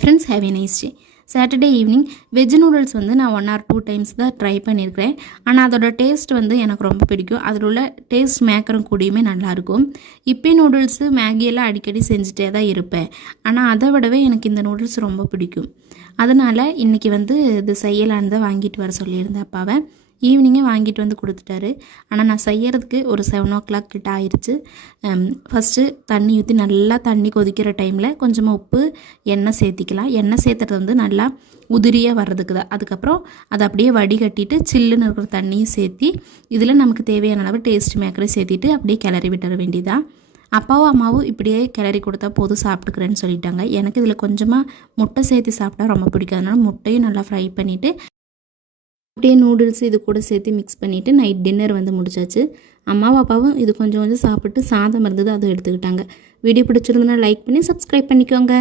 Friends have a nice day. Saturday evening veg noodles வந்து நான் 1 or 2 times தான் try பண்ணியிருக்கிறேன். ஆனால் அதோட டேஸ்ட் வந்து எனக்கு ரொம்ப பிடிக்கும். அதில் உள்ள டேஸ்ட் மேக்கரும் கூடயுமே நல்லாயிருக்கும். இப்பி நூடுல்ஸு மேகியெல்லாம் அடிக்கடி செஞ்சுட்டே தான் இருப்பேன். ஆனால் அதை விடவே எனக்கு இந்த நூடுல்ஸ் ரொம்ப பிடிக்கும். அதனால் இன்றைக்கி வந்து இது செய்யலான்னு தான் வாங்கிட்டு வர சொல்லியிருந்தேன் அப்பாவை. ஈவினிங்கே வாங்கிட்டு வந்து கொடுத்துட்டாரு. ஆனால் நான் செய்யறதுக்கு ஒரு 7 o'clock கிட்ட ஆயிடுச்சு. ஃபஸ்ட்டு தண்ணி ஊற்றி நல்லா தண்ணி கொதிக்கிற டைமில் கொஞ்சமாக உப்பு, எண்ணெய் சேர்த்திக்கலாம். எண்ணெய் சேர்த்துறது வந்து நல்லா உதிரியாக வர்றதுக்கு தான். அதுக்கப்புறம் அதை அப்படியே வடிகட்டிட்டு சில்லுன்னு இருக்கிற தண்ணியும் சேர்த்தி இதில் நமக்கு தேவையான அளவு டேஸ்ட் மேக்கரை சேர்த்திட்டு அப்படியே கிளறி விட்டுற வேண்டியதான். அப்பாவும் அம்மாவும் இப்படியே கிளறி கொடுத்தா போதும் சாப்பிட்டுக்கிறேன்னு சொல்லிட்டாங்க. எனக்கு இதில் கொஞ்சமாக முட்டை சேர்த்து சாப்பிட்டா ரொம்ப பிடிக்கும். அதனால் முட்டையும் நல்லா ஃப்ரை பண்ணிவிட்டு அப்படியே நூடுல்ஸ் இது கூட சேர்த்து மிக்ஸ் பண்ணிவிட்டு நைட் டின்னர் வந்து முடிச்சாச்சு. அம்மாவும் அப்பாவும் இது கொஞ்சம் கொஞ்சம் சாப்பிட்டு சாதம் இருந்தது அதை எடுத்துக்கிட்டாங்க. வீடியோ பிடிச்சிருந்தனா லைக் பண்ணி சப்ஸ்கிரைப் பண்ணிக்கோங்க.